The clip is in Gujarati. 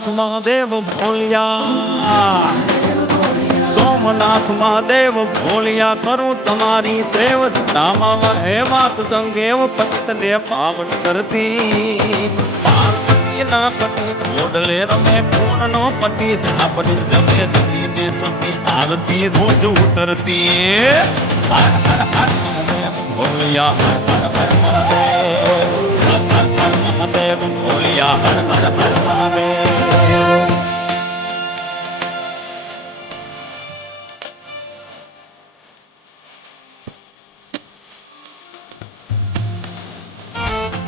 સોમનાથ મહાદેવ ભોળિયા, સોમનાથ મહાદેવ ભોળિયા કરું તમારી સેવ ધામા હે માત ગંગેવ પતને પાવન કરતી પાર્વતીના પતિ મોડલે રમે પૂર્ણનો પતિ ધાપડી જમે જમીને સતી આરતી રોજ ઉતરતી ભોળિયા મહાદેવ ભોળિયા મહાદેવ